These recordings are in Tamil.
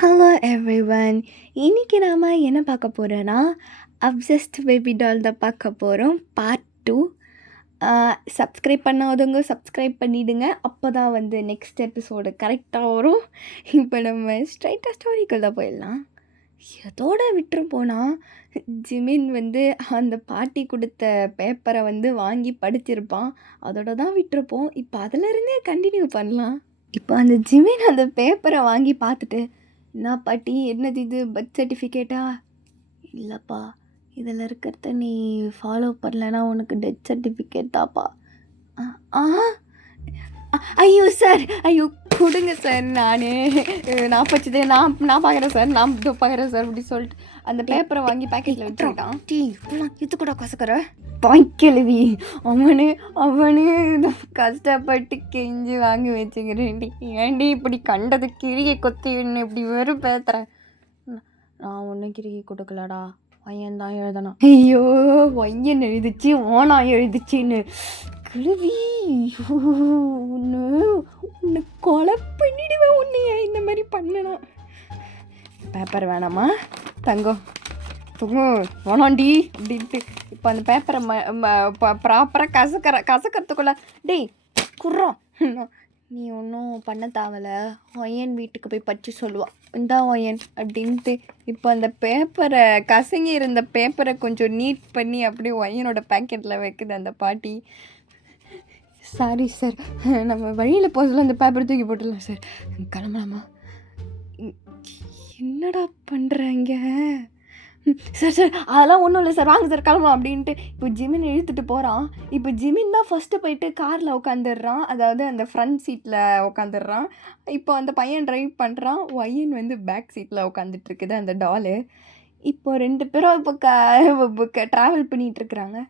Hello everyone. இன்னைக்கு நாம என்ன பார்க்க போறோம்னா, அப்சஸ்ட் பேபி டால் தான் பார்க்க போறோம். பார்ட் 2. சப்ஸ்கிரைப் பண்ணாதவங்க சப்ஸ்கிரைப் பண்ணிடுங்க. அப்பதான் வந்து நெக்ஸ்ட் எபிசோடு கரெக்ட்டா வரும். இப்போ நம்ம ஸ்ட்ரைட்டா ஸ்டோரிக்குள்ள போயிடலாம். எதோட விட்டுருப்போனா, ஜிமின் வந்து அந்த பாட்டி கொடுத்த பேப்பரை வந்து வாங்கி படிச்சிருப்பான். அதோட தான் விட்டுருப்போம். இப்போ அதிலிருந்தே கண்டினியூ பண்ணலாம். இப்போ அந்த ஜிமின் அந்த பேப்பரை வாங்கி பார்த்துட்டு, என்ன பாட்டி, என்னது இது, பர்த் சர்டிஃபிகேட்டா? இல்லைப்பா, இதில் இருக்கிறத நீ ஃபாலோ பண்ணலைன்னா உனக்கு டெத் சர்டிஃபிகேட் தாப்பா. ஆ ஆ, ஐயோ சார், ஐயோ கொடுங்க சார், நான் படிச்சது, நான் நான் பார்க்குறேன் சார், நான் இதோ பார்க்குறேன் சார் அப்படி சொல்லிட்டு அந்த பேப்பரை வாங்கி பேக்கெட்டில் வச்சுக்கிட்டான். இப்பெல்லாம் இது கூட கசக்கிற பாய்க்கெழுதி, அவனே இது கஷ்டப்பட்டு கெஞ்சி வாங்கி வச்சுக்கிறேன்டி. ஏன்டி இப்படி கண்டது கிரியை கொத்தி இப்படி வெறும் பேத்துறேன். நான் ஒன்றும் கிரியை கொடுக்கலடா, பையன் தான் எழுதணும். ஐயோ, பையன் எழுதிச்சு ஓனா எழுதிச்சின்னு கிழவி, உன்னை கொலை பண்ணிடுவேன் உன்னைய இந்த மாதிரி பண்ணணும். பேப்பர் வேணாமா தங்கம், வேணாண்டி அப்படின்ட்டு இப்போ அந்த பேப்பரை ப்ராப்பராக கசக்கிறதுக்குள்ள டேய் குர்றோம், நீ ஒன்றும் பண்ண தேவலை, ஒயன் வீட்டுக்கு போய் படித்து சொல்லுவாள், இந்தா ஒயன் அப்படின்ட்டு. இப்போ அந்த பேப்பரை கசங்கி இருந்த பேப்பரை கொஞ்சம் நீட் பண்ணி அப்படியே ஒயனோட பேக்கெட்டில் வைக்குது அந்த பாட்டி. சாரி சார், நம்ம வழியில் போகிறதுல அந்த பேப்பரை தூக்கி போட்டுடலாம் சார், கிளம்பலாமா? என்னடா பண்ணுறாங்க சார்? அதெல்லாம் ஒன்றும் இல்லை சார், வாங்க சார் கிளம்பலாம் அப்படின்ட்டு இப்போ ஜிமின் இழுத்துட்டு போகிறான். இப்போ ஜிமின் தான் ஃபஸ்ட்டு போயிட்டு காரில் உட்காந்துடுறான், அதாவது அந்த ஃப்ரண்ட் சீட்டில் உட்காந்துடுறான். இப்போ அந்த பையன் ட்ரைவ் பண்ணுறான், ஒய்யன் வந்து பேக் சீட்டில் உட்காந்துட்டு இருக்குது அந்த டாலு. இப்போ 2 பேரும் இப்போ ட்ராவல் பண்ணிகிட்ருக்குறாங்க.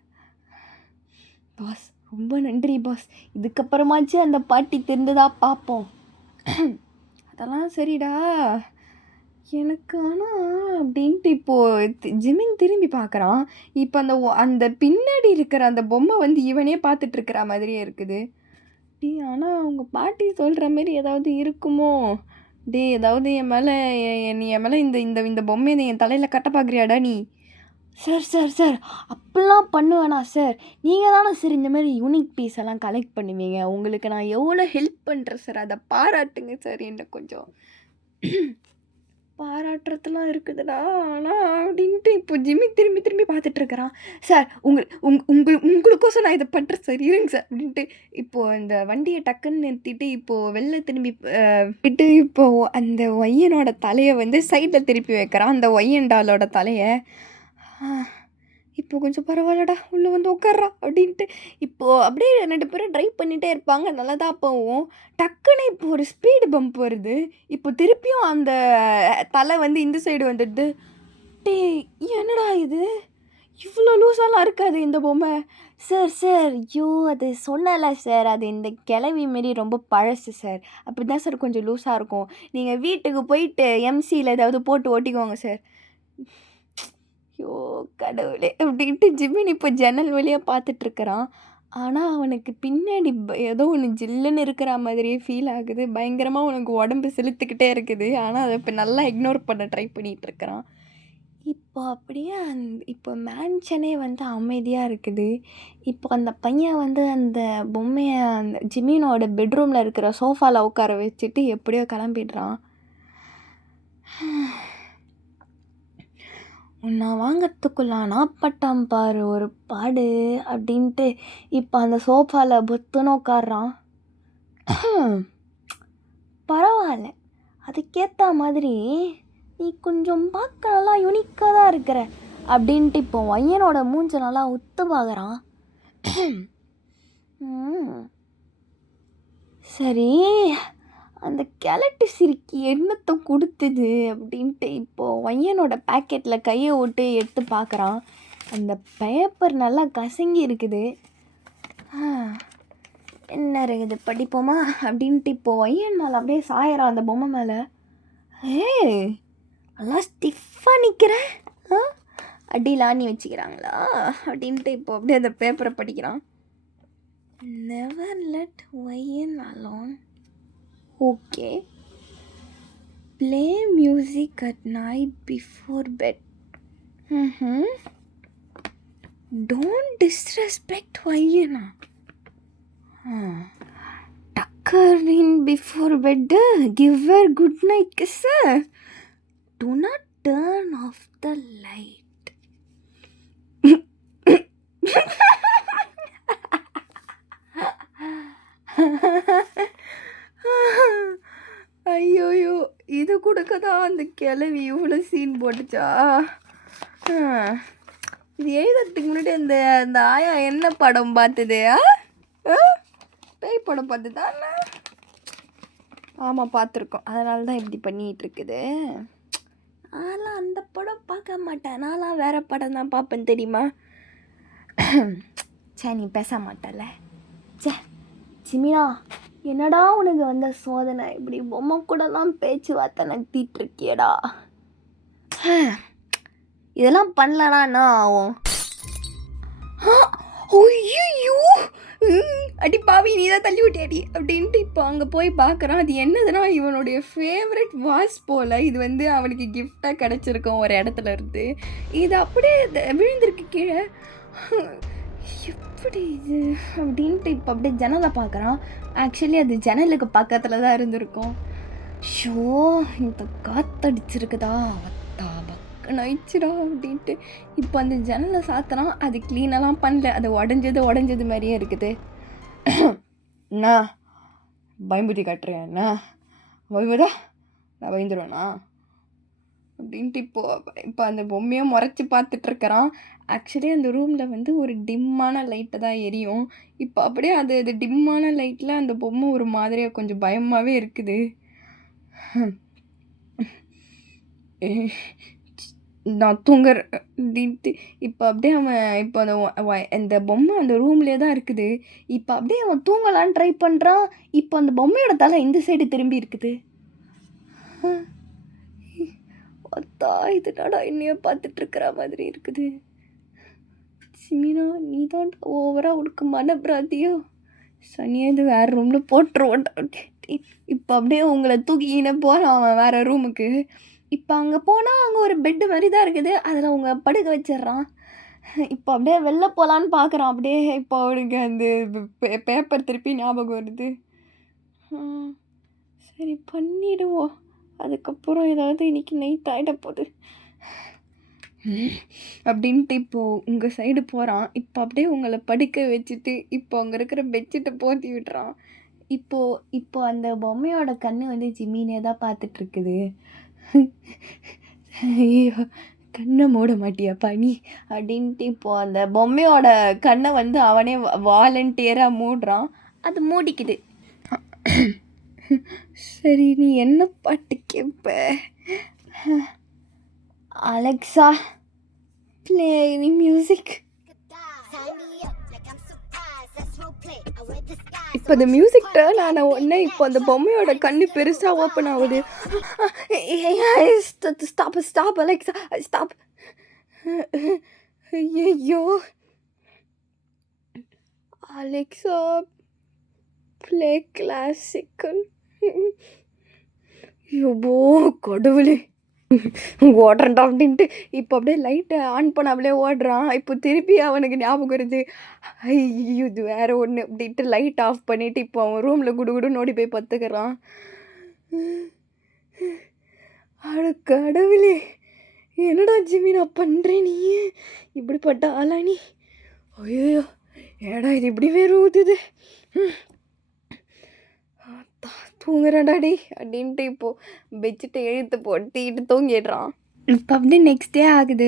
பாஸ் ரொம்ப நன்றி பாஸ், இதுக்கப்புறமாச்சு அந்த பாட்டி தெரிந்ததா பார்ப்போம். அதெல்லாம் சரிடா எனக்கு, ஆனால் அப்படின்ட்டு இப்போது ஜிமின் திரும்பி பார்க்குறான். இப்போ அந்த பின்னாடி இருக்கிற அந்த பொம்மை வந்து இவனே பார்த்துட்ருக்கிற மாதிரியே இருக்குது. டே, ஆனால் அவங்க பாட்டி சொல்கிற மாரி ஏதாவது இருக்குமோ? டே, ஏதாவது என் மேலே இந்த இந்த இந்த பொம்மையை என் தலையில் கட்ட பார்க்குறியாடா நீ? சார் அப்படிலாம் பண்ணுவேனா சார்? நீங்கள் தானே சார் இந்த மாதிரி யூனிக் பீஸ் எல்லாம் கலெக்ட் பண்ணுவீங்க, உங்களுக்கு நான் எவ்வளோ ஹெல்ப் பண்ணுறேன் சார், அதை பாராட்டுங்க சார் என்ன கொஞ்சம். பாராட்டுறதுலாம் இருக்குதுடா, ஆனால் அப்படின்ட்டு இப்போ ஜிம்மி திரும்பி பார்த்துட்ருக்குறான். சார் உங்களுக்கோசம் நான் இதை பண்ணுறேன் சார், இருங்க சார் அப்படின்ட்டு இப்போது அந்த வண்டியை டக்குன்னு நிறுத்திட்டு இப்போது வெளில திரும்பி விட்டு இப்போது அந்த ஒய்யனோட தலையை வந்து சைடில் திருப்பி வைக்கிறான், அந்த ஒய்யன் டாலோட தலையை. இப்போ கொஞ்சம் பரவாயில்லடா, உள்ளே வந்து உட்கார்றா அப்படின்ட்டு இப்போது அப்படியே 2 பேரும் ட்ரைவ் பண்ணிகிட்டே இருப்பாங்க, நல்லா தான் போவோம். டக்குன்னு இப்போ ஒரு ஸ்பீடு பம்ப் வருது. இப்போ திருப்பியும் அந்த தலை வந்து இந்த சைடு வந்துடுது. டே, என்னடா இது, இவ்வளோ லூஸாலாம் இருக்காது இந்த பொம்மை. சார் ஐயோ, அது சொன்னல சார், அது இந்த கிளவி மாரி ரொம்ப பழசு சார், அப்படி தான் சார் கொஞ்சம் லூஸாக இருக்கும். நீங்கள் வீட்டுக்கு போயிட்டு எம்சியில் ஏதாவது போட்டு ஓட்டிக்கோங்க சார். ஐயோ கடவுளே அப்படின்ட்டு ஜிமின் இப்போ ஜன்னல் வழியாக பார்த்துட்ருக்குறான். ஆனால் அவனுக்கு பின்னாடி ஏதோ ஒன்று ஜில்லுன்னு இருக்கிற மாதிரியே ஃபீல் ஆகுது. பயங்கரமாக அவனுக்கு உடம்பு செலுத்துக்கிட்டே இருக்குது. ஆனால் அதை இப்போ நல்லா இக்னோர் பண்ண ட்ரை பண்ணிகிட்ருக்கிறான். இப்போ அப்படியே இப்போ மேன்ஷனே வந்து அமைதியாக இருக்குது. இப்போ அந்த பையன் வந்து அந்த பொம்மையை அந்த ஜிமினோட பெட்ரூமில் இருக்கிற சோஃபாவில் உட்கார வச்சுட்டு எப்படியோ கிளம்பிடுறான். உன்னை வாங்கிறதுக்குள்ள நாப்பட்டாம் பாரு ஒரு பாடு அப்படின்ட்டு இப்போ அந்த சோஃபாவில் பொத்துன்னு உட்காடுறான். பரவாயில்ல, அதுக்கேற்ற மாதிரி நீ கொஞ்சம் பார்க்க நல்லா யூனிக்காக தான் இருக்கிற அப்படின்ட்டு இப்போ ஒய்யனோட மூஞ்ச நல்லா உத்து பார்க்குறான். சரி, அந்த கிழட்டு சிரிக்கி எண்ணத்தை கொடுத்தது அப்படின்ட்டு இப்போது ஒய்யனோட பேக்கெட்டில் கையை விட்டு எடுத்து பார்க்குறான். அந்த பேப்பர் நல்லா கசங்கி இருக்குது. என்ன இருக்குது படிப்போமா அப்படின்ட்டு இப்போது ஒய்யன் மேலே அப்படியே சாயிறான் அந்த பொம்மை மேலே. நல்லா ஸ்டிஃபாக நிற்கிறேன், அடியில் ஆணி வச்சுக்கிறாங்களா அப்படின்ட்டு இப்போ அப்படியே அந்த பேப்பரை படிக்கிறான். Never let Wayne alone. Okay, Play music at night before bed. Don't disrespect Vayana. Tuck her in before bed. Give her good night kiss. Do not turn off the light. ஐயோயோ, இது கொடுக்க தான் அந்த கிளவி இவ்வளோ சீன் போட்டுச்சா? இது எழுதுறதுக்கு முன்னாடி அந்த அந்த ஆயா என்ன படம் பார்த்தது? பேய் படம் பார்த்துதா? ஆமாம், பார்த்துருக்கோம். அதனால தான் இப்படி பண்ணிகிட்டு இருக்குது. நான்லாம் அந்த படம் பார்க்க மாட்டேன். நான்லாம் வேறு படம் தான் பார்ப்பேன் தெரியுமா? சே, நீ பேச மாட்டல. சே சிமினா, என்னடா உனக்கு வந்த சோதனை? இப்படி பொம்மை கூடலாம் பேச்சுவார்த்தை நடத்திட்டு இருக்கியடா. இதெல்லாம் பண்ணலனா என்ன ஆகும்? ஐயோ, அடி பாவி, நீ தான் தள்ளி விட்டியாடி அப்படின்ட்டு இப்போ அங்கே போய் பார்க்குறான். அது என்னதுன்னா இவனுடைய ஃபேவரட் வாஸ் போல். இது வந்து அவனுக்கு கிஃப்டாக கிடச்சிருக்கும் ஒரு இடத்துல இருந்து. இது அப்படியே விழுந்திருக்கு கீழே. எப்படி இது அப்படின்ட்டு இப்போ அப்படியே ஜன்னலை பார்க்குறான். ஆக்சுவலி அது ஜன்னலுக்கு பக்கத்தில் தான் இருந்திருக்கும். ஷோ, இந்த காற்றடிச்சிருக்குதா பக்கன்னு ஆயிடுச்சுடா அப்படின்ட்டு இப்போ அந்த ஜன்னலை சாத்துறான். அது க்ளீனெல்லாம் பண்ணல. அது உடஞ்சது மாதிரியே இருக்குது. அண்ணா, பயம்புத்தி காட்டுறேன் அண்ணா, பயமுதா, நான் பயந்துருவேண்ணா அப்படின்ட்டு இப்போ அந்த பொம்மையை முறைச்சி பார்த்துட்ருக்கிறான். ஆக்சுவலி அந்த ரூமில் வந்து ஒரு டிம்மான லைட்டை தான் எரியும். இப்போ அப்படியே அது டிம்மான லைட்டில் அந்த பொம்மை ஒரு மாதிரியாக கொஞ்சம் பயமாகவே இருக்குது. நான் தூங்குற அப்படின்ட்டு இப்போ அப்படியே அவன் இப்போ அந்த பொம்மை அந்த ரூம்லேயே தான் இருக்குது. இப்போ அப்படியே அவன் தூங்கலான்னு ட்ரை பண்ணுறான். இப்போ அந்த பொம்மையோட தலை இந்த சைடு திரும்பி இருக்குது. அத்தா, இது நாடா என்னையோ பார்த்துட்ருக்கிற மாதிரி இருக்குது. சிமினா, நீ தான் ஓவராக உனக்கு மனப்பிராந்தியோ? சனியாக இது வேறு ரூமில் போட்டுருவோண்டா. இப்போ அப்படியே உங்களை தூக்கிக்கினே போகிறான் அவன் வேறு ரூமுக்கு. இப்போ அங்கே போனால் அங்கே ஒரு பெட்டு மாதிரி தான் இருக்குது. அதில் அவங்க படுக்க வச்சிட்றான். இப்போ அப்படியே வெளில போகலான்னு பார்க்குறான். அப்படியே இப்போ அவனுக்கு அந்த பேப்பர் திருப்பி ஞாபகம் வருது. சரி, பண்ணிடுவோம். அதுக்கப்புறம் ஏதாவது இன்றைக்கி நைட் ஆகிட போகுது அப்படின்ட்டு இப்போது உங்கள் சைடு போகிறான். இப்போ அப்படியே உங்களை படுக்க வச்சுட்டு இப்போ அங்கே இருக்கிற பெட்ஷீட்டை போத்தி விட்டுறான். இப்போ அந்த பொம்மையோட கண்ணு வந்து ஜிம்மினே தான் பார்த்துட்ருக்குது. ஐயோ, கண்ணை மூட மாட்டியாப்பா நீ அப்படின்ட்டு இப்போது அந்த பொம்மையோட கண்ணை வந்து அவனே வாலண்டியராக மூடுறான். அது மூடிக்குது. சரி, நீ என்ன பாட்டு கேட்ப? Alexa, play any music. இப்போ அந்த மியூசிக் டர்ன் ஆன உடனே இப்போ அந்த பொம்மையோட கண்ணு பெருசாக ஓப்பன் ஆகுது. Stop Alexa, stop. ஐயோ, அலெக்ஸா, ப்ளே கிளாசிக்கல். ஐயோபோ கடவுளே, ஓடுறா அப்படின்ட்டு இப்போ அப்படியே லைட்டை ஆன் பண்ணாமலே ஓடுறான். இப்போ திருப்பி அவனுக்கு ஞாபகம் வருது, ஐயோ இது வேறு ஒன்று அப்படின்ட்டு லைட் ஆஃப் பண்ணிவிட்டு இப்போ அவன் ரூமில் குடுகுடுன்னு ஓடி போய் பத்துக்கிறான். அட கடவுளே, என்னடா ஜிம்மி நான் பண்ணுறேன்? நீ இப்படிப்பட்ட ஆளா நீ? ஐயோ, ஏடா இது இப்படி வேறு ஊற்றுது. தூங்குறாடாடி அப்படின்ட்டு இப்போது பெட்ஷீட்டை இழுத்து போட்டிட்டு தூங்கிடுறான். இப்போ அப்படியே நெக்ஸ்ட் டே ஆகுது.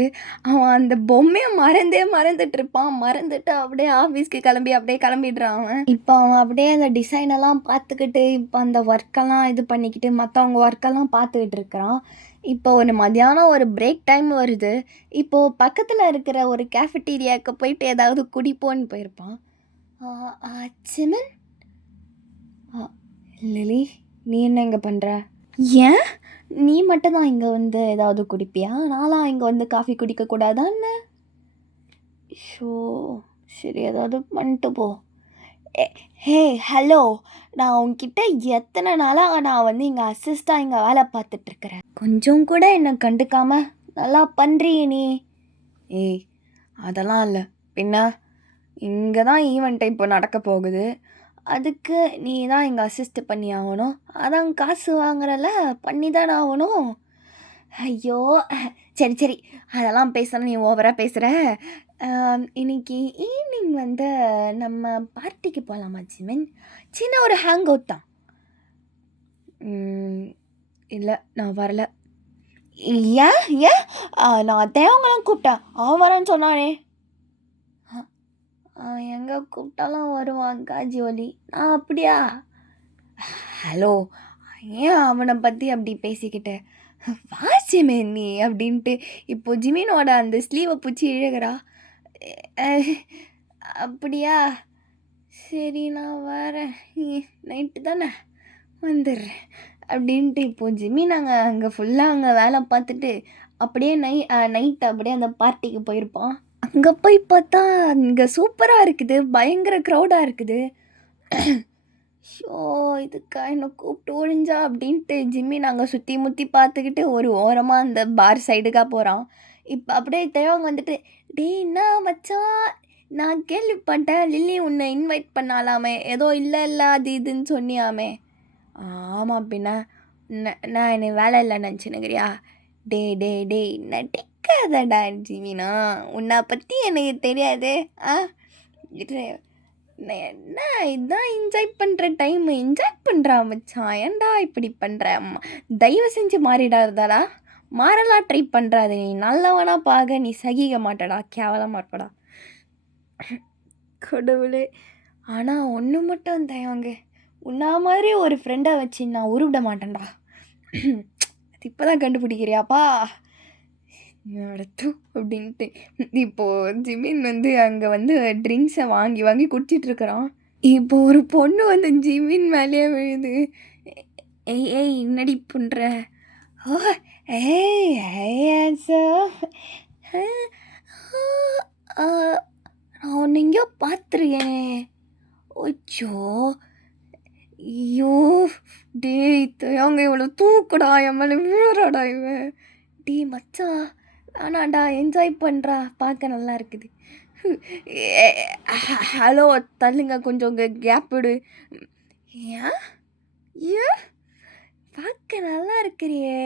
அவன் அந்த பொம்மையை மறந்துட்டு இருப்பான். மறந்துட்டு அப்படியே ஆஃபீஸ்க்கு அப்படியே கிளம்பிடுறான் அவன். இப்போ அவன் அப்படியே அந்த டிசைனெல்லாம் பார்த்துக்கிட்டு இப்போ அந்த ஒர்க்கெல்லாம் இது பண்ணிக்கிட்டு மற்றவங்க ஒர்க்கெல்லாம் பார்த்துக்கிட்டு இருக்கிறான். இப்போ ஒரு மத்தியானம் ஒரு பிரேக் டைம் வருது. இப்போது பக்கத்தில் இருக்கிற ஒரு கேஃபட்டீரியாவுக்கு போயிட்டு ஏதாவது குடிப்போன்னு போயிருப்பான். சிமன், லிலி, நீ என்ன இங்கே பண்ணுற? ஏன் நீ மட்டும் தான் இங்கே வந்து ஏதாவது குடிப்பியா? நான்லாம் இங்கே வந்து காஃபி குடிக்கக்கூடாதான்னு? ஷோ, சரி, ஏதாவது பண்ணிட்டு போ. எ ஹே ஹலோ! நான் உன்கிட்ட எத்தனை நாளாக நான் வந்து இங்கே அசிஸ்டாக இங்கே வேலை பார்த்துட்ருக்குறேன். கொஞ்சம் கூட என்ன கண்டுக்காம நல்லா பண்ணுறியே நீ. ஏய் அதெல்லாம் இல்லை. பின்ன இங்கே தான் ஈவெண்ட்டை இப்போ நடக்க போகுது. அதுக்கு நீ தான் இங்கே அசிஸ்ட் பண்ணி ஆகணும். அதான் காசு வாங்குறல, பண்ணி தானே ஆகணும். ஐயோ! சரி சரி, அதெல்லாம் பேசுனா நீ ஓவராக பேசுகிற. இன்னைக்கு ஈவினிங் வந்து நம்ம பார்ட்டிக்கு போகலாமா ஜிமின்? சின்ன ஒரு ஹேங் அவுட் தான். இல்லை நான் வரல. ஏன் ஏன் நான் தேவங்களாம் கூப்பிட்டேன், அவன் வரேன்னு சொன்னானே. எங்கே கூப்பிட்டாலும் வருவான் காஜோலி. அப்படியா? ஹலோ, ஏன் அவனை பற்றி அப்படி பேசிக்கிட்ட? வா ஜிமின் நீ அப்படின்ட்டு இப்போ ஜிமினோட அந்த ஸ்லீவை பிடிச்சி இழுகிறா. அப்படியா? சரி நான் வரேன், நைட்டு தானே வந்துடுறேன் அப்படின்ட்டு இப்போது ஜிமின் நாங்கள் அங்கே ஃபுல்லாக அங்கே வேலை பார்த்துட்டு அப்படியே நைட் அப்படியே அந்த பார்ட்டிக்கு போயிருப்பான். அங்கே போய் பார்த்தா இங்கே சூப்பராக இருக்குது, பயங்கர க்ரௌடாக இருக்குது. ஷோ இதுக்கா என்னை கூப்பிட்டு ஒழிஞ்சா அப்படின்ட்டு ஜிம்மி நாங்கள் சுற்றி முற்றி பார்த்துக்கிட்டு ஒரு ஓரமாக அந்த பார் சைடுக்காக போகிறான். இப்போ அப்படியே தேவங்க வந்துட்டு, டேய் என்ன மச்சான், நான் கேள்விப்பட்டேன் லில்லி உன்னை இன்வைட் பண்ணாலாமே, ஏதோ இல்லை இல்லை அது இதுன்னு சொன்னியாமே. ஆமாம் பின்ன நான் என்னை வேலை இல்லை நினச்சினுக்கிறியா? டே டே டேய் நடிக்காதடா ஜிமினா, உன்னை பற்றி எனக்கு தெரியாது. என்ன இதுதான் என்ஜாய் பண்ணுற டைமு, என்ஜாய் பண்ணுறா மச்சான், ஏன்டா இப்படி பண்ணுற? தயவு செஞ்சு மாறிடாதடா, மாறலாம் ட்ரை பண்ணுறாது. நீ நல்லவனா பார்க்க நீ சகிக்க மாட்டடா, கேவலமாக இருப்படா. கடவுளே! ஆனால் ஒன்று மட்டும் தயவாங்க, உன்னா மாதிரி ஒரு ஃப்ரெண்டை வச்சு நான் உருவிட மாட்டேன்டா. அது இப்போ தான் கண்டுபிடிக்கிறியாப்பா நடத்து அப்படின்ட்டு. இப்போது ஜிமின் வந்து அங்கே வந்து ட்ரிங்க்ஸை வாங்கி வாங்கி குடிச்சிட்ருக்குறான். இப்போ ஒரு பொண்ணு வந்து ஜிமின் மேலேயே விழுது. ஏய் ஏய் என்னடி பண்ணுற? ஓ ஏய் நான் ஒன்று எங்கேயோ பார்த்துருக்கேனே. ஓச்சோ ஐயோ டேய் தயங்க இவ்வளோ தூக்குடா, என் மேலே விழுறாடா இவன். டே மச்சான் வேணாண்டா, என்ஜாய் பண்ணுறா, பார்க்க நல்லா இருக்குது. ஹலோ தள்ளுங்க கொஞ்சம், உங்கள் கேப் விடு. ஏன் ஏன் பார்க்க நல்லா இருக்கிறியே,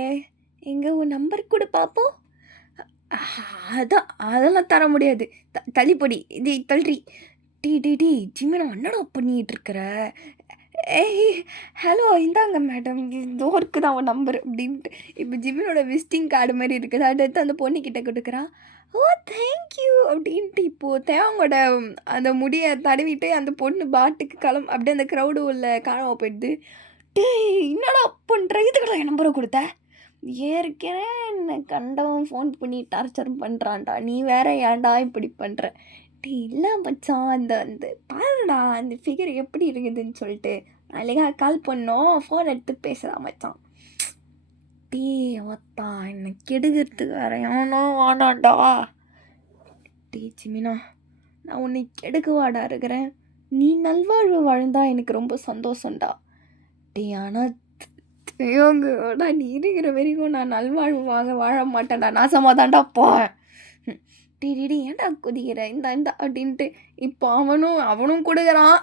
எங்கே உன் நம்பர் கூட பார்ப்போம். அதெல்லாம் தர முடியாது, தள்ளிப்படி இது தள்ளுறி. டி ஜிமினா என்னடா பண்ணிகிட்டு இருக்கிற? ஏய் ஹலோ இந்தாங்க மேடம், இதோ இருக்குது அவன் நம்பர் அப்படின்ட்டு. இப்போ ஜிமினோட விசிட்டிங் கார்டு மாதிரி இருக்குது, அதை எடுத்து அந்த பொண்ணுக்கிட்ட கொடுக்குறான். ஓ தேங்க்யூ அப்படின்ட்டு இப்போது தேவங்களோட அந்த முடியை தடவிட்டு அந்த பொண்ணு பாட்டுக்கு அப்படியே அந்த க்ரௌடு உள்ள காணாமல் போயிடுது. டேய் என்னடா பண்ணுற, இதுக்கடா என் நம்பரை கொடுத்த? ஏற்கனவே என்னை கண்டவன் ஃபோன் பண்ணி டார்ச்சர் பண்ணுறான்டா, நீ வேற ஏன்டா இப்படி பண்ணுற? டே இல்லை மச்சான், அந்த அந்த பாருடா அந்த ஃபிகர் எப்படி இருக்குதுன்னு சொல்லிட்டு நாளைக்கா கால் பண்ணோம், ஃபோன் எடுத்து பேசுகிறான் மச்சான். டே ஒத்தா என்னை கெடுக்கிறதுக்கு வேற ஏனோ வாடாண்டா. டே ஜிமினா, நான் உன்னை கெடுக்கவாடா இருக்கிறேன், நீ நல்வாழ்வு வாழ்ந்தா எனக்கு ரொம்ப சந்தோஷம்டா. டே ஆனால் தேவங்கடா நீ இருக்கிற வரைக்கும் நான் நல்வாழ்வு வாழ மாட்டேன்டா, நாசமாக தான்டா போவேன். டிடி ஏன்டா குதிக்கிற, இந்த அப்படின்ட்டு இப்போ அவனும் கொடுக்குறான்.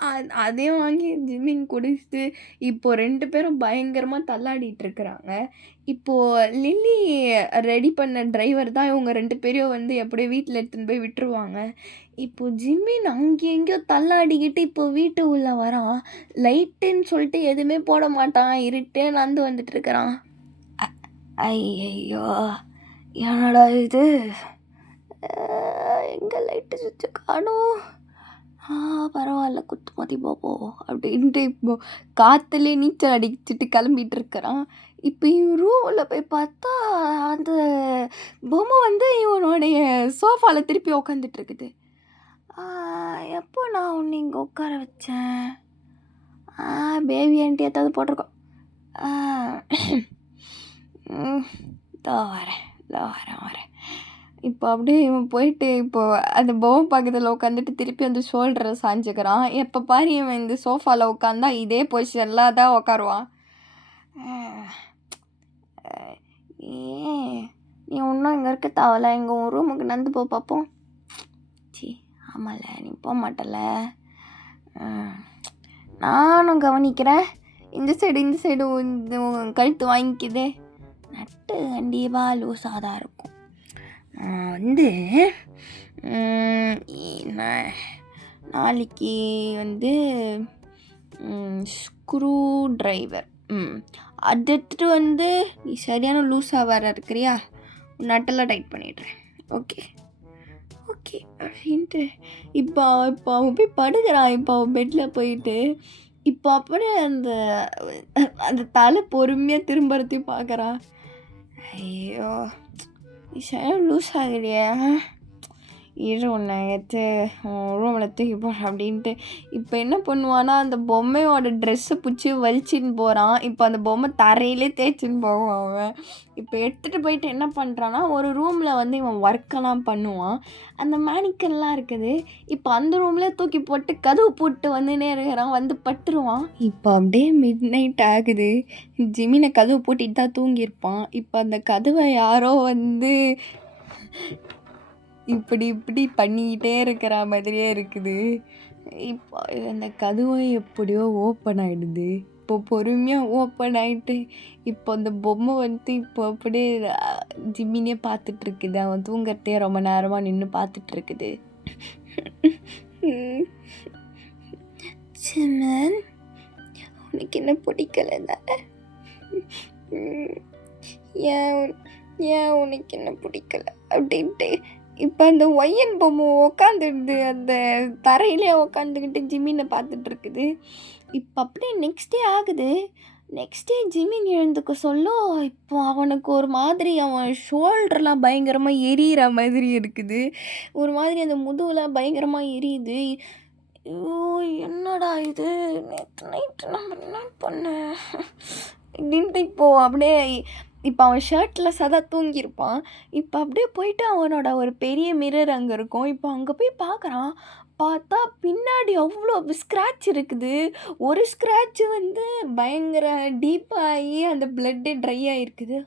அதையும் வாங்கி ஜிம்மின் குடிச்சிட்டு இப்போது 2 பேரும் பயங்கரமாக தள்ளாடிட்டு இருக்கிறாங்க. இப்போது லில்லி ரெடி பண்ண டிரைவர் தான் இவங்க 2 பேரையும் வந்து எப்படியோ வீட்டில் எடுத்துன்னு போய் விட்டுருவாங்க. இப்போது ஜிம்மின் அங்கே எங்கேயோ தள்ளாடிக்கிட்டு இப்போ வீட்டு உள்ளே வரான். லைட்டுன்னு சொல்லிட்டு எதுவுமே போட மாட்டான், இருட்டே நடந்து வந்துட்டு இருக்கிறான். ஐயோ என்னடா இது, எங்கே லைட்டு சுவிட்சு காணும். பரவாயில்ல குத்து மதி போப்போம் அப்படின்ட்டு இப்போ காற்றுலேயே நீச்சல் அடிச்சுட்டு கிளம்பிட்டு இருக்கிறான். இப்போ இவன் ரூமில் போய் பார்த்தா அந்த பொம்மை வந்து இவனுடைய சோஃபாவில் திருப்பி உக்காந்துட்டு இருக்குது. எப்போ நான் ஒன்று இங்கே உட்கார வச்சேன்? பேபி ஆண்டி ஏதாவது போட்டிருக்கோம். இதோ வரேன். இப்போ அப்படியே இவன் போயிட்டு இப்போ அந்த பொம்மை பக்கத்தில் உட்காந்துட்டு திருப்பி வந்து ஷோல்டரை சாஞ்சுக்கிறான். எப்போ பாரு இவன் இந்த சோஃபாவில் உட்காந்தா இதே பொசிஷனில் தான் உட்காருவான். ஏன் நீ ஒன்றும் இங்கே இருக்க தேவையில்ல, எங்கள் உன் ரூமுக்கு நடந்து போ பார்ப்போம். சி ஆமாம்ல, நீ போக மாட்டல. நானும் கவனிக்கிறேன். இந்த சைடு இந்த கழுத்து வாங்கிக்குதே. நட்டு கண்டிப்பாக லூஸாக தான் இருக்கும். வந்து நாளைக்கு வந்து ஸ்க்ரூ ட்ரைவர் அது எடுத்துகிட்டு வந்து நீ சரியான லூஸாக வர இருக்கிறியா, நட்டெல்லாம் டைட் பண்ணிடுறேன். ஓகே ஓகே அப்படின்ட்டு இப்போ அவன் போய் படுக்கிறான். இப்போ அவன் பெட்டில் போயிட்டு இப்போ அப்படியே அந்த தலை பொறுமையாக திரும்பறத்தையும் பார்க்குறான். ஐயோ லூஸ் ஆகிறியா, இரு உன்னை எடுத்து ரூமில் தூக்கி போடுறேன் அப்படின்ட்டு இப்போ என்ன பண்ணுவான்னா அந்த பொம்மையோட ட்ரெஸ்ஸை பிடிச்சி வலிச்சின்னு போகிறான். இப்போ அந்த பொம்மை தரையிலே தேய்ச்சின்னு போவான் அவன். இப்போ எடுத்துகிட்டு போயிட்டு என்ன பண்ணுறான்னா ஒரு ரூமில் வந்து இவன் ஒர்க்கெல்லாம் பண்ணுவான். அந்த மேனிக்கன்லாம் இருக்குது. இப்போ அந்த ரூமில் தூக்கி போட்டு கதவு போட்டு வந்துன்னே இருக்கிறான். வந்து பட்டுருவான். இப்போ அப்படியே மிட் நைட் ஆகுது. ஜிமினை கதவு போட்டிட்டு தான் தூங்கியிருப்பான். இப்போ அந்த கதவை யாரோ வந்து இப்படி பண்ணிக்கிட்டே இருக்கிற மாதிரியே இருக்குது. இப்போ அந்த கதவை எப்படியோ ஓப்பன் ஆகிடுது. இப்போ பொறுமையாக ஓப்பன் ஆகிட்டு இப்போ அந்த பொம்மை வந்து இப்போ அப்படியே ஜிம்மினே பார்த்துட்ருக்குது. அவன் தூங்குறதே ரொம்ப நேரமாக நின்று பார்த்துட்ருக்குது. ஜிமன், உனக்கு என்ன பிடிக்கல தானே? ஏன் உனக்கு என்ன பிடிக்கல அப்படின்ட்டு இப்போ அந்த ஒய்யன் பொம்மை உக்காந்துடுது. அந்த தரையிலே உக்காந்துக்கிட்டு ஜிமினை பார்த்துட்ருக்குது. இப்போ அப்படியே நெக்ஸ்ட் டே ஆகுது. நெக்ஸ்ட் டே ஜிமின் எழுந்துக்க சொல்ல இப்போ அவனுக்கு ஒரு மாதிரி அவன் ஷோல்டர்லாம் பயங்கரமாக எரியிற மாதிரி இருக்குது. ஒரு மாதிரி அந்த முதுகுலாம் பயங்கரமாக எரியுது. ஐயோ என்னடா இது, நேற்று நைட்டு நம்ம என்ன பண்ணேன் அப்படின்ட்டு இப்போது அப்படியே இப்போ அவன் ஷர்ட்டில் சதா தூங்கியிருப்பான். இப்போ அப்படியே போயிட்டு அவனோட ஒரு பெரிய மிரர் அங்கே இருக்கும். இப்போ அங்கே போய் பார்க்குறான். பார்த்தா பின்னாடி அவ்வளோ ஸ்க்ராட்ச் இருக்குது. ஒரு ஸ்க்ராட்சு வந்து பயங்கர டீப்பாகி அந்த பிளட்டு ட்ரை ஆகிருக்குது.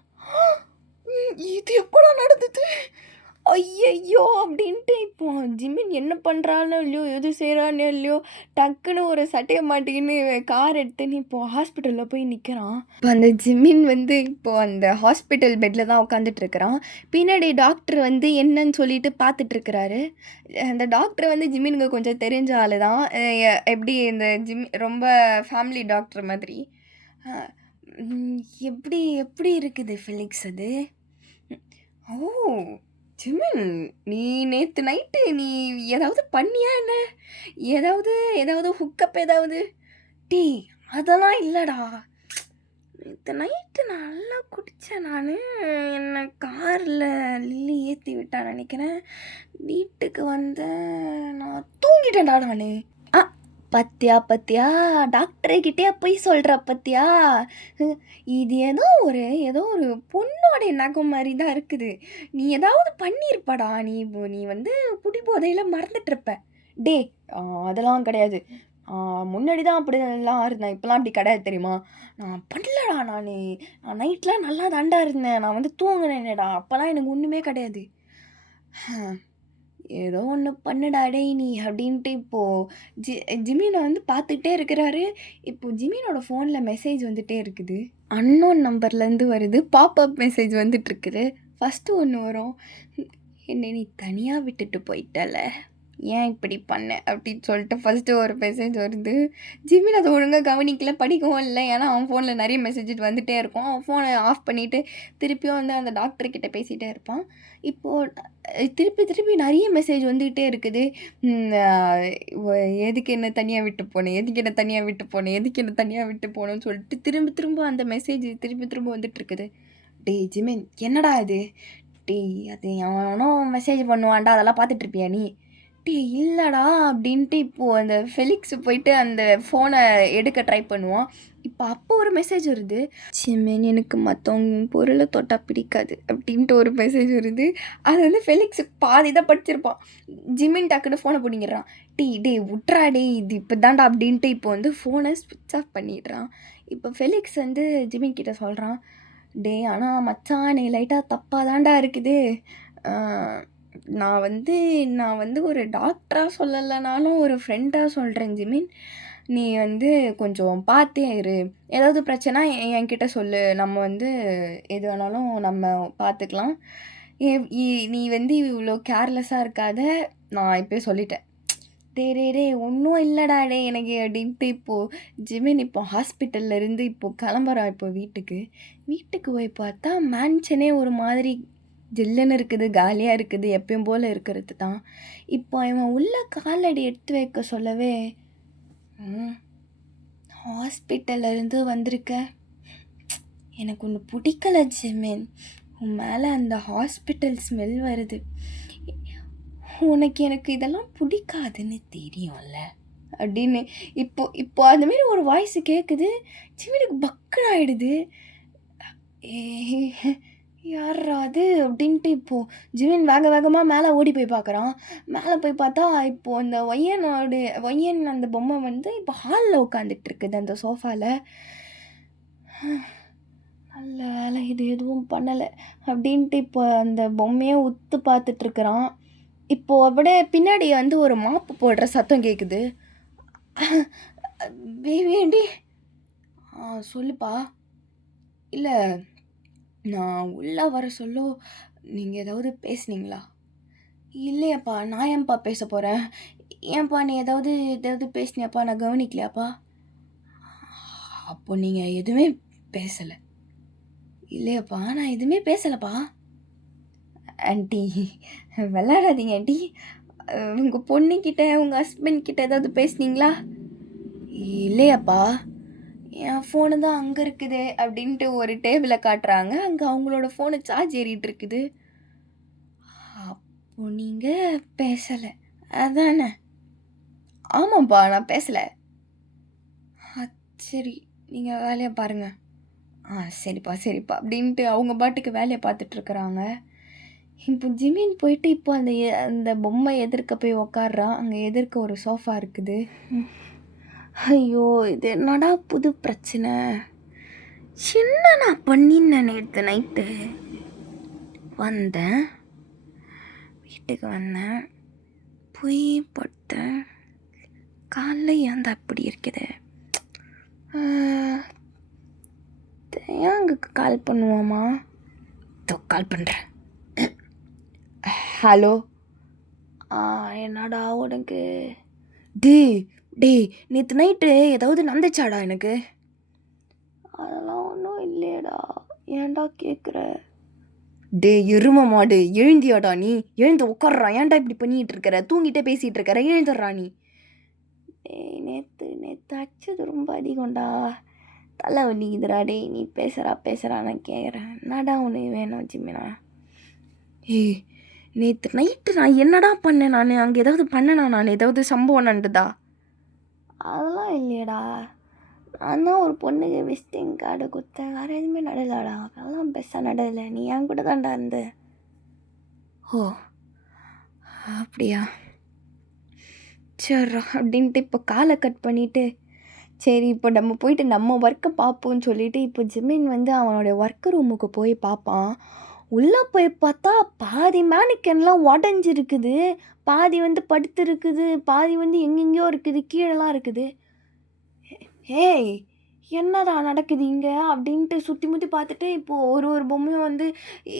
இது எப்படா நடந்தது, ஐயையோ அப்படின்ட்டு இப்போ ஜிமின் என்ன பண்ணுறானோ இல்லையோ, எது செய்கிறானோ இல்லையோ, டக்குன்னு ஒரு சட்டையை மாட்டிக்கின்னு கார் எடுத்துன்னு இப்போது ஹாஸ்பிட்டலில் போய் நிற்கிறான். இப்போ அந்த ஜிமின் வந்து இப்போது அந்த ஹாஸ்பிட்டல் பெட்டில் தான் உட்காந்துட்ருக்கிறான். பின்னாடி டாக்டர் வந்து என்னன்னு சொல்லிட்டு பார்த்துட்ருக்கிறாரு. அந்த டாக்டர் வந்து ஜிமினுக்கு கொஞ்சம் தெரிஞ்ச ஆள் தான். எப்படி இந்த ரொம்ப ஃபேமிலி டாக்டர் மாதிரி. எப்படி இருக்குது ஃபிலிக்ஸ் அது? ஓ ஜிமின், நீ நேற்று நைட்டு நீ ஏதாவது பண்ணியா என்ன? ஏதாவது ஹுக்கப் ஏதாவது? டீ அதெல்லாம் இல்லைடா, நேற்று நைட்டு நல்லா குடித்தேன் நான். என்னை காரில் லில்லி ஏற்றி விட்டான்னு நினைக்கிறேன். வீட்டுக்கு நான் தூங்கிட்டேன்டா நான். பத்தியா டாக்டர்கிட்டே போய் சொல்கிற பத்தியா? இது ஏதோ ஒரு பொண்ணோடைய நகம் மாதிரி தான் இருக்குது. நீ ஏதாவது பண்ணியிருப்படா. நீ வந்து குடி போதையில் மறந்துட்டுருப்ப. டே அதெல்லாம் கிடையாது. முன்னாடி தான் அப்படிலாம் இருந்தேன், இப்போலாம் அப்படி கிடையாது தெரியுமா? நான் பண்ணலடா. நான் நைட்லாம் நல்லா தாண்டா இருந்தேன். நான் வந்து தூங்கினேன்டா. அப்போல்லாம் எனக்கு ஒன்றுமே கிடையாது. ஏதோ ஒன்று பண்ணுடா டேய் நீ அப்படின்ட்டு இப்போது ஜிமினை வந்து பார்த்துக்கிட்டே இருக்கிறாரு. இப்போது ஜிமினோட ஃபோனில் மெசேஜ் வந்துகிட்டே இருக்குது. அன்னோன் நம்பர்லேருந்து வருது. Pop-up message வந்துட்டுருக்குது. ஃபஸ்ட்டு ஒன்று வரும், என்னை நீ தனியாக விட்டுட்டு போயிட்டல, ஏன் இப்படி பண்ண அப்படின்னு சொல்லிட்டு ஃபஸ்ட்டு ஒரு மெசேஜ் வருது. ஜிமின் அதை ஒழுங்காக கவனிக்கல, படிக்கவும் இல்லை. ஏன்னா அவன் ஃபோனில் நிறைய மெசேஜ் வந்துகிட்டே இருக்கும். அவன் ஃபோனை ஆஃப் பண்ணிவிட்டு திருப்பியும் வந்து அந்த டாக்டர்கிட்ட பேசிகிட்டே இருப்பான். இப்போது திருப்பி நிறைய மெசேஜ் வந்துக்கிட்டே இருக்குது. எதுக்கு என்ன தனியாக விட்டு போனேன், எதுக்கு என்ன தனியாக விட்டு போனேன்னு சொல்லிட்டு திரும்ப அந்த மெசேஜ் திரும்ப வந்துட்டுருக்குது. டேய் ஜிமின், என்னடா இது? டேய் அது அவனும் மெசேஜ் பண்ணுவான்டா, அதெல்லாம் பார்த்துட்ருப்பியா நீ? டேய் இல்லடா அப்படின்ட்டு இப்போது அந்த ஃபெலிக்ஸ் போயிட்டு அந்த ஃபோனை எடுக்க ட்ரை பண்ணுவான். அப்போ ஒரு மெசேஜ் வருது. சிமேன் எனக்கு மற்றவங்க பொருளை தொட்டால் பிடிக்காது அப்படின்ட்டு ஒரு மெசேஜ் வருது. அது வந்து ஃபெலிக்ஸ் பாதி தான் படிச்சிருப்பான். ஜிமின் டக்குன்னு ஃபோனை பிடிங்கிடுறான். டேய் விட்றா டேய் இது இப்போ தான்டா அப்படின்ட்டு இப்போ வந்து ஃபோனை ஸ்விட்ச் ஆஃப் பண்ணிடுறான். இப்போ ஃபெலிக்ஸ் வந்து ஜிமின் கிட்ட சொல்கிறான், டேய் ஆனால் மச்சான் நீ லைட்டாக தப்பாக தான்டா இருக்குது. நான் வந்து ஒரு டாக்டராக சொல்லலைனாலும் ஒரு ஃப்ரெண்டாக சொல்கிறேன் ஜிமின். நீ வந்து கொஞ்சம் பார்த்தே இரு. ஏதாவது பிரச்சனை என்கிட்ட சொல்லு. நம்ம வந்து எது வேணாலும் நம்ம பார்த்துக்கலாம். நீ வந்து இவ்வளோ கேர்லெஸ்ஸாக இருக்காத. நான் இப்போயே சொல்லிட்டேன். டேய் ஒன்றும் இல்லைடா டேய் எனக்கு அப்படின்ட்டு இப்போது ஜிமின் இப்போ ஹாஸ்பிட்டல்லேருந்து இப்போது கிளம்புறான். இப்போ வீட்டுக்கு போய் பார்த்தா மேன்ஷனே ஒரு மாதிரி ஜில்லுன்னு இருக்குது, காலியாக இருக்குது, எப்பயும் போல் இருக்கிறது தான். இப்போ இவன் உள்ள காலடி எடுத்து வைக்க சொல்லவே, ஹாஸ்பிட்டல்லேருந்து வந்திருக்க, எனக்கு ஒன்று பிடிக்கல ஜிமின். உன் மேலே அந்த ஹாஸ்பிட்டல் ஸ்மெல் வருது. எனக்கு இதெல்லாம் பிடிக்காதுன்னு தெரியும்ல அப்படின்னு இப்போ அந்தமாரி ஒரு வாய்ஸ் கேட்குது. ஜிமினுக்கு பக்குன்னு ஆகிடுது. யார்ரா அது அப்படின்ட்டு இப்போது ஜிமின் வேகமாக மேலே ஓடி போய் பார்க்குறான். மேலே போய் பார்த்தா இப்போது அந்த ஒய்யன் அந்த பொம்மை வந்து இப்போ ஹாலில் உட்காந்துட்டு இருக்குது அந்த சோஃபாவில். நல்ல வேலை இது எதுவும் பண்ணலை அப்படின்ட்டு இப்போ அந்த பொம்மையை உத்து பார்த்துட்ருக்குறான். இப்போது அப்படியே பின்னாடி வந்து ஒரு மாப்பு போடுற சத்தம் கேட்குது. பேபி சொல்லுப்பா. இல்லை நான் உள்ளே வர சொல்ல நீங்கள் ஏதாவது பேசுனீங்களா? இல்லையாப்பா நான் ஏன்ப்பா பேச போகிறேன்? ஏன்ப்பா நீ ஏதாவது பேசுனியாப்பா? நான் கவனிக்கலையாப்பா? அப்போ நீங்கள் எதுவுமே பேசலை? இல்லையாப்பா நான் எதுவுமே பேசலைப்பா. Aunty விளாடாதீங்க aunty. உங்கள் பொண்ணுக்கிட்ட உங்கள் ஹஸ்பண்ட் கிட்ட ஏதாவது பேசுனீங்களா? இல்லையாப்பா என் ஃபோனு தான் அங்கே இருக்குது அப்படின்ட்டு ஒரு டேபிளை காட்டுறாங்க. அங்கே அவங்களோட ஃபோனு சார்ஜ் ஏறிட்டு இருக்குது. அப்போ நீங்கள் பேசலை அதானே? ஆமாம்ப்பா நான் பேசலை. சரி நீங்கள் வேலையை பாருங்கள். சரிப்பா அப்படின்ட்டு அவங்க பாட்டுக்கு வேலையை பார்த்துட்ருக்குறாங்க. இப்போ ஜிமின் போயிட்டு இப்போ அந்த பொம்மை எதிர்க்க போய் உக்காடுறான். அங்கே எதிர்க்க ஒரு சோஃபா இருக்குது. ஐயோ இது என்னடா புது பிரச்சனை? என்ன நான் பண்ணினேன்? நேற்று நைட்டு வீட்டுக்கு வந்தேன், போய் படுத்தேன். காலைல ஏன் அப்படி இருக்குது? அங்கே கால் பண்ணுவாமா? கால் பண்ணுறேன். ஹலோ என்னடா உனக்கு? டேய் நேற்று நைட்டு ஏதாவது நடந்துச்சாடா எனக்கு? அதெல்லாம் ஒன்றும் இல்லையடா. ஏன்டா கேட்குற? எரும மாடு எழுந்தியாடா நீ? எழுந்து உட்கார்றா. ஏன்டா இப்படி பண்ணிகிட்டு இருக்கிற? தூங்கிட்டே பேசிகிட்டு இருக்கிற, எழுந்துடுறா நீ. நேற்று அச்சது ரொம்ப அதிகம்டா, தலை வலிக்குதுடா. நீ பேசுகிறா நான் கேட்குறேன். என்னடா உனக்கு வேணும் ஜிமினா? நேற்று நைட்டு நான் என்னடா பண்ணேன்? நான் அங்கே ஏதாவது பண்ணேனா? நான் ஏதாவது சம்பவம் நடந்ததா? அதெல்லாம் இல்லையடா. நான் தான் ஒரு பொண்ணுக்கு விசிட்டிங் கார்டு கொடுத்தேன், வேறு எதுவுமே நடலாடா. அதெல்லாம் பெருசாக நடலை. நீ என் கூட தான்டா இருந்த. ஓ அப்படியா? சரிடா அப்படின்ட்டு இப்போ காலை கட் பண்ணிவிட்டு, சரி இப்போ நம்ம போயிட்டு நம்ம ஒர்க்கை பார்ப்போம்னு சொல்லிவிட்டு இப்போ ஜிமின் வந்து அவனுடைய ஒர்க் ரூமுக்கு போய் பார்ப்பான். உள்ளே போய் பார்த்தா பாதி மேனிக்கன்லாம் உடஞ்சிருக்குது, பாதி வந்து படுத்துருக்குது, பாதி வந்து எங்கெங்கேயோ இருக்குது, கீழெல்லாம் இருக்குது. ஏய் என்னடா நடக்குது இங்கே அப்படின்ட்டு சுற்றி முற்றி பார்த்துட்டு இப்போது ஒரு பொம்மையும் வந்து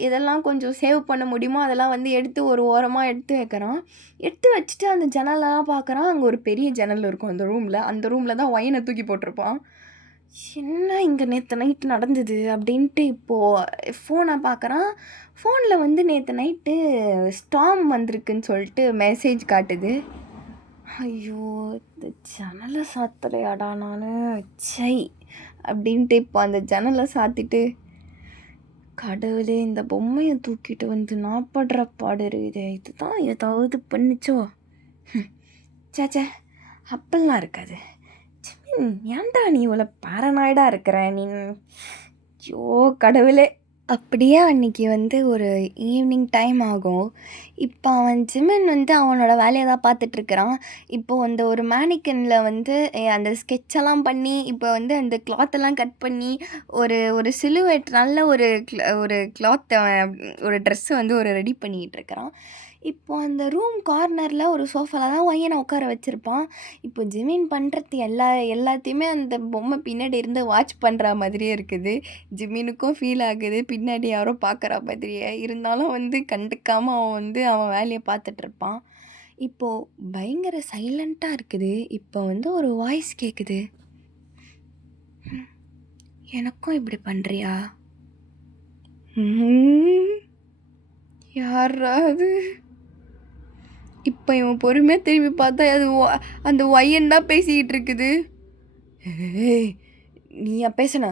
இதெல்லாம் கொஞ்சம் சேவ் பண்ண முடியுமோ அதெல்லாம் வந்து எடுத்து ஒரு ஓரமாக எடுத்து வைக்கிறான். எடுத்து வச்சுட்டு அந்த ஜன்னலெல்லாம் பார்க்குறான். அங்கே ஒரு பெரிய ஜன்னல் இருக்கும் அந்த ரூமில் தான் ஒயினை தூக்கி போட்டிருப்பான். என்ன இங்கே நேற்று நைட்டு நடந்தது அப்படின்ட்டு இப்போது ஃபோனை பார்க்குறான். ஃபோனில் வந்து நேற்று நைட்டு ஸ்டார்ம் வந்திருக்குன்னு சொல்லிட்டு மெசேஜ் காட்டுது. ஐயோ இந்த ஜன்னலை சாத்தலையாடா நான், சை அப்படின்ட்டு இப்போ அந்த ஜன்னலை சாத்திட்டு, கடவுளே இந்த பொம்மையை தூக்கிட்டு வந்து நான் படுற பாடு இருக்குது, இதுதான் ஏதாவது பண்ணிச்சோ சேச்சே அப்பெல்லாம் இருக்காது. ஜிமின் ஏன்டா நீ இவ்வளோ பேரனாய்டாக இருக்கிற நீ? ஐயோ கடவுளே! அப்படியே அன்றைக்கி வந்து ஒரு ஈவினிங் டைம் ஆகும். இப்போ அவன் ஜிமின் வந்து அவனோட வேலையை தான் பார்த்துட்ருக்குறான். இப்போது அந்த ஒரு மேனிக்கனில் வந்து அந்த ஸ்கெட்செல்லாம் பண்ணி இப்போ வந்து அந்த கிளாத்தெல்லாம் கட் பண்ணி ஒரு ஒரு சிலுவேட் நல்ல ஒரு கிளாத்தை ஒரு ட்ரெஸ்ஸை வந்து ஒரு ரெடி பண்ணிக்கிட்டு இருக்கிறான். இப்போ அந்த ரூம் கார்னரில் ஒரு சோஃபாவில் தான் பையனை உட்கார வச்சுருப்பான். இப்போ ஜிமின் பண்ணுறது எல்லாத்தையுமே அந்த பொம்மை பின்னாடி இருந்து வாட்ச் பண்ணுற மாதிரியே இருக்குது. ஜிமினுக்கும் ஃபீல் ஆகுது பின்னாடி யாரோ பார்க்குற மாதிரியே. இருந்தாலும் வந்து கண்டுக்காமல் அவன் வந்து அவன் வேலையை பார்த்துட்ருப்பான். இப்போது பயங்கர சைலண்ட்டாக இருக்குது. இப்போ வந்து ஒரு வாய்ஸ் கேட்குது. எனக்கும் இப்படி பண்ணுறியா? யாராவது? இப்போ இவன் பொறுமையாக திரும்பி பார்த்தா அது அந்த ஒய்யன் தான் பேசிக்கிட்டு இருக்குது. ஏய் நீயா பேசுன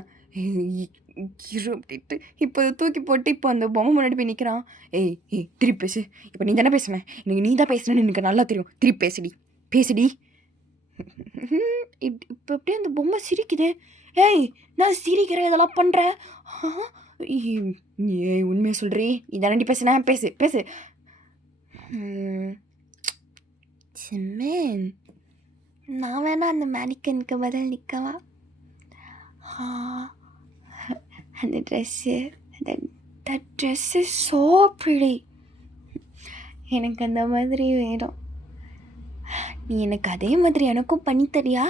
இரு அப்படின்ட்டு இப்போ தூக்கி போட்டு இப்போ அந்த பொம்மை முன்னாடி போய் நிற்கிறான். ஏய் திருப்பி பேசு. இப்போ நீ தானே பேசுனேன், எனக்கு நீ தான் பேசுனேன்னு எனக்கு நல்லா தெரியும். திருப்பி பேசுடி. இப்போ அப்படியே அந்த பொம்மை சிரிக்குது. ஏய் நான் சிரிக்கிறேன் இதெல்லாம் பண்ணுறேன். ஏய் உண்மையாக சொல்கிறீ? நீ தானே பேசுன? பேசு. ஜிமின் நான் வேணா அந்த மேனிக்கனுக்கு பதில் நிற்கவா? அந்த dress that dress so pretty. எனக்கு அந்த மாதிரி வேணும். நீ எனக்கு அதே மாதிரி எனக்கும் பண்ணித்தரியா?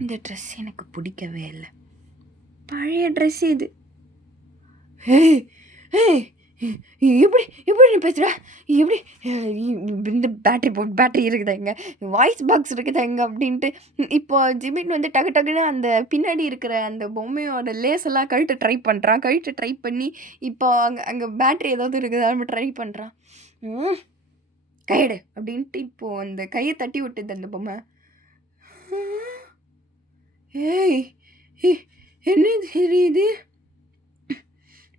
இந்த ட்ரெஸ் எனக்கு பிடிக்கவே இல்லை. பழைய ட்ரெஸ் இது. ஏய் எப்படி நீ பேசுகிற? எப்படி இந்த பேட்டரி இருக்குதா எங்க, வாய்ஸ் பாக்ஸ் இருக்குதா எங்க அப்படின்ட்டு இப்போ ஜிமின் வந்து டக்குன்னு அந்த பின்னாடி இருக்கிற அந்த பொம்மையோட லேஸ் எல்லாம் கழட்ட ட்ரை பண்ணி இப்போ அங்கே பேட்டரி ஏதாவது இருக்குதா நம்ம ட்ரை பண்ணுறான். கையெடு அப்படின்ட்டு இப்போது அந்த கையை தட்டி விட்டுது அந்த பொம்மை. ஏய் என்ன தெரியுது?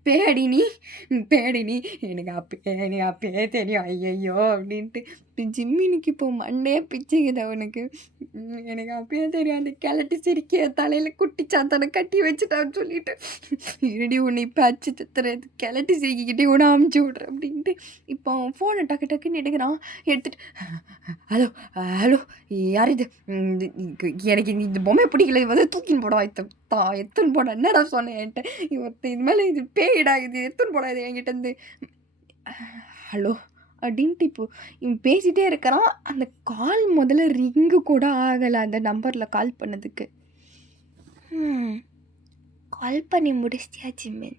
பேடி நீ எனக்கு அப்பயே தெரியும் ஐயையோ அப்படின்ட்டு. ஜிம்மினுக்கு இப்போ மண்டையே பிச்சுக்குது அவனுக்கு. எனக்கு அப்பயே தெரியும் அந்த கிளட்டி சிரிக்க தலையில் குட்டி சாத்தானை கட்டி வச்சுட்டான்னு சொல்லிட்டு. இருடி உன்னை இப்போ அச்சு தத்துறது கிளட்டி சிரிக்கிக்கிட்டே உன்னை அமுச்சு விட்றேன் அப்படின்ட்டு. இப்போ அவன் ஃபோனை டக்குன்னு எடுக்கிறான். எடுத்துட்டு ஹலோ யார் இது? எனக்கு இந்த பொம்மை பிடிக்கல, இது வந்து தூக்கின்னு போடா எத்தனை போட என்னடா சொன்னேன் என்கிட்ட இது மேலே இது பேயிடா, இது எத்தனை போடா இது என்கிட்டருந்து. ஹலோ அப்படின்ட்டு இப்போ இவன் பேசிகிட்டே இருக்கிறான். அந்த கால் முதல்ல ரிங்கு கூட ஆகலை அந்த நம்பரில் கால் பண்ணதுக்கு. கால் பண்ணி முடிச்சிட்டியா ஜிமின்?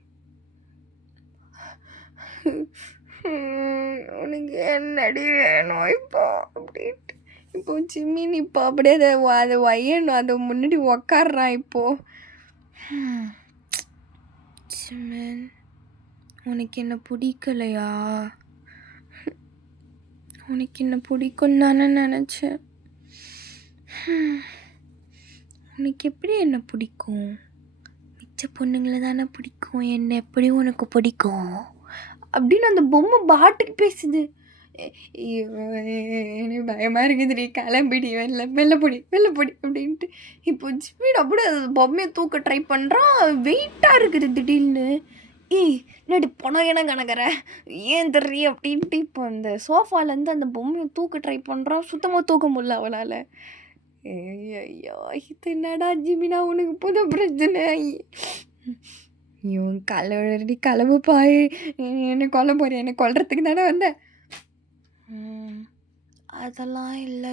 உனக்கு என்னடி வேணும் இப்போ அப்படின்ட்டு. இப்போ ஜிமின் இப்போ அப்படியே அதை வையணும் அதை முன்னாடி உக்காடுறான் இப்போது. ஜிமின் உனக்கு என்ன பிடிக்கலையா? உனக்கு என்ன பிடிக்குன்னு தானே நினச்சேன். உனக்கு எப்படி என்ன பிடிக்கும்? மிச்ச பொண்ணுங்களை தானே பிடிக்கும், என்ன எப்படி உனக்கு பிடிக்கும் அப்படின்னு அந்த பொம்மை பாட்டுக்கு பேசுது. எனக்கு பயமாக இருக்குது, நீ கிளம்பிடி வெளில பொடி அப்படின்ட்டு. இப்போ ஜிமின் அப்படியே பொம்மையை தூக்க ட்ரை பண்ணுறான். வெயிட்டாக இருக்குது திடீர்னு. என்னடி பணம் என்ன கணக்கிற ஏன் தெரிய அப்படின்ட்டு இப்போ அந்த சோஃபாலேருந்து அந்த பொம்மையை தூக்க ட்ரை பண்ணுறான். சுத்தமாக தூக்க முடியல அவளால். ஐயோ இது என்னடா ஜிமினா உனக்கு புது பிரச்சனை? இவன் களவு பாய் என்ன கொல்ல போறிய? என்னை கொல்றதுக்கு தானே வந்தேன். அதெல்லாம் இல்லை,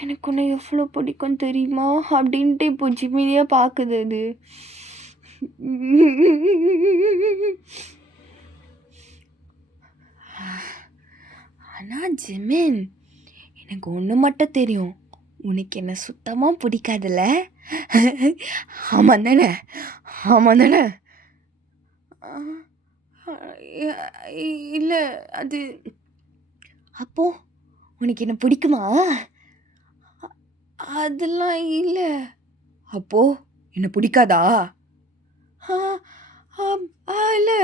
எனக்கு உன்னை எவ்வளோ பிடிக்கும் தெரியுமா அப்படின்ட்டு இப்போ ஜிமினியே பார்க்குது அது. ஆனால் ஜிமின் எனக்கு ஒன்று மட்டும் தெரியும், உனக்கு என்ன சுத்தமாக பிடிக்காதுல்ல? ஆமாம் தானே? இல்லை அது. அப்போ உனக்கு என்ன பிடிக்குமா? அதெல்லாம் இல்லை. அப்போ என்ன பிடிக்காதா? இல்லை.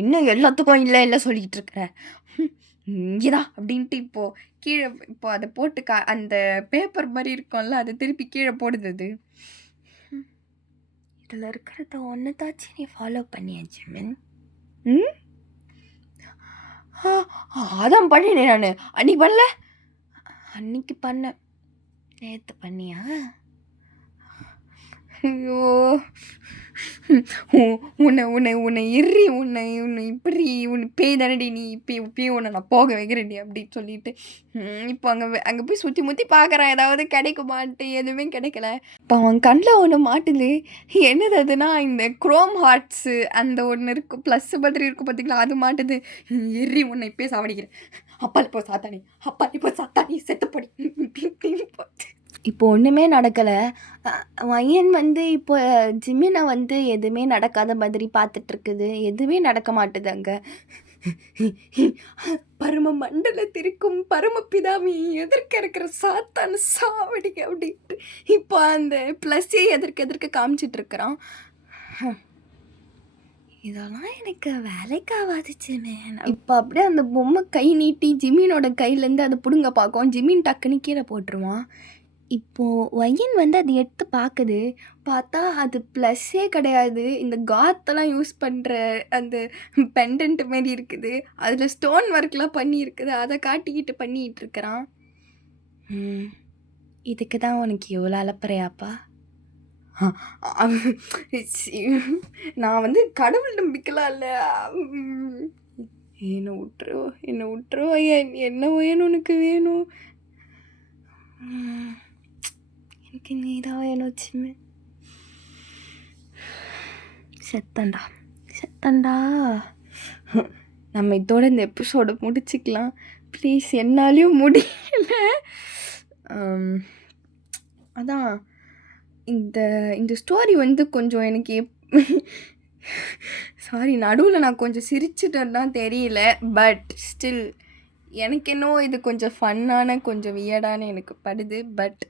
என்ன என்ன எல்லாத்துக்கும் இல்லை இல்லை சொல்லிட்டு இருக்கிற? இங்கேதான் அப்படின்ட்டு கீழே அதை போட்டு அந்த பேப்பர் மாதிரி இருக்கும்ல, அதை திருப்பி கீழே போடுது அது. இதில் இருக்கிறத ஒன்றுதாச்சும் நீ ஃபாலோ பண்ணியா ஜிமின்? ம் அதான் பண்ணினேன் நான். அன்னைக்கு பண்ணல? அன்னைக்கு பண்ணேன். நேற்று பண்ணியா? ஐயோ உன்னை உன்னை உன்னை எறி உன்னை உன்னை இப்படி உன்னை பேய் தானடி நீ இப்பயே உன்னை நான் போக வைக்கிறேன்டி அப்படின்னு சொல்லிட்டு இப்போ அங்கே போய் சுற்றி முற்றி பார்க்குறான் ஏதாவது கிடைக்குமான்ட்டு. எதுவுமே கிடைக்கல. இப்போ அவன் கண்ணில் ஒன்று மாட்டுது. என்னது அதுனா இந்த குரோம் ஹார்ட்ஸு அந்த ஒன்று இருக்கும், ப்ளஸ் மாதிரி இருக்கும் பார்த்தீங்களா, அது மாட்டுது. எறி உன்னை இப்பயே சாவடிக்கிறேன். அப்பால் இப்போ சாத்தானி, அப்பால் இப்போ சாத்தானி செத்துப்படி. இப்போ ஒன்றுமே நடக்கலை. வயன் இப்போ ஜிமினை எதுவுமே நடக்காத மாதிரி பார்த்துட்ருக்குது. எதுவுமே நடக்க மாட்டுது அங்கே. பரம மண்டலத்திற்கும் பரமபிதாமி எதிர்க்க இருக்கிற சாத்தான சாவடிக்க அப்படின்ட்டு இப்போ அந்த ப்ளஸ்ஸே எதிர்க்க காமிச்சிட்டு இருக்கிறான். இதெல்லாம் எனக்கு வேலைக்காகாது ஜிமின். இப்போ அப்படியே அந்த பொம்மை கை நீட்டி ஜிமினோட கையிலேருந்து அதை பிடுங்க பார்க்கும். ஜிமின் டக்குன்னு கீழே போட்டுருவான். இப்போது வயன் அது எடுத்து பார்க்குது. பார்த்தா அது ப்ளஸ்ஸே கிடையாது. இந்த காத்தெல்லாம் யூஸ் பண்ணுற அந்த பெண்டன்ட் மாரி இருக்குது. அதில் ஸ்டோன் ஒர்க்லாம் பண்ணியிருக்குது. அதை காட்டிக்கிட்டு பண்ணிகிட்டு இருக்கிறான். இதுக்கு தான் உனக்கு எவ்வளோ அலப்பறையாப்பா? நான் கடவுள் நம்பிக்கலாம் இல்லை. என்னை விட்டுருவோ என்ன வேணும் உனக்கு வேணும்? எனக்கு நீ தான் வேணும் ஜிமின். செத்தண்டா. நம்ம இதோட இந்த எபிசோடை முடிச்சுக்கலாம் ப்ளீஸ். என்னாலையும் முடியல. அதான் இந்த ஸ்டோரி கொஞ்சம் எனக்கு சாரி, நடுவில் நான் கொஞ்சம் சிரிச்சுட்டேன்னு தான் தெரியல. பட் ஸ்டில் எனக்கு என்னவோ இது கொஞ்சம் ஃபன்னான கொஞ்சம் வியர்டான எனக்கு படுது. பட்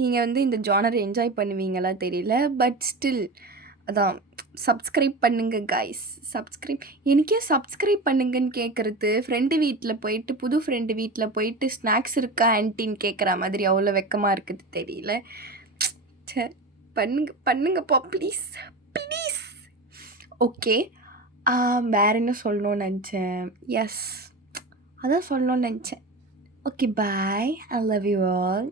நீங்கள் இந்த ஜானரை என்ஜாய் பண்ணுவீங்களா தெரியல. பட் ஸ்டில் அதான் சப்ஸ்கிரைப் பண்ணுங்கள் கைஸ். எனக்கே சப்ஸ்கிரைப் பண்ணுங்கன்னு கேட்குறது ஃப்ரெண்டு வீட்டில் போயிட்டு புது ஃப்ரெண்டு வீட்டில் போயிட்டு ஸ்நாக்ஸ் இருக்கா ஆன்ட்டின்னு கேட்குற மாதிரி அவ்வளோ வெக்கமாக இருக்குது தெரியல. சரி பண்ணுங்கப்பா ப்ளீஸ். ஓகே, வேறு என்ன சொல்லணும்னு நினச்சேன். எஸ், அதான் சொல்லணும்னு நினச்சேன். Okay, bye. I love you all.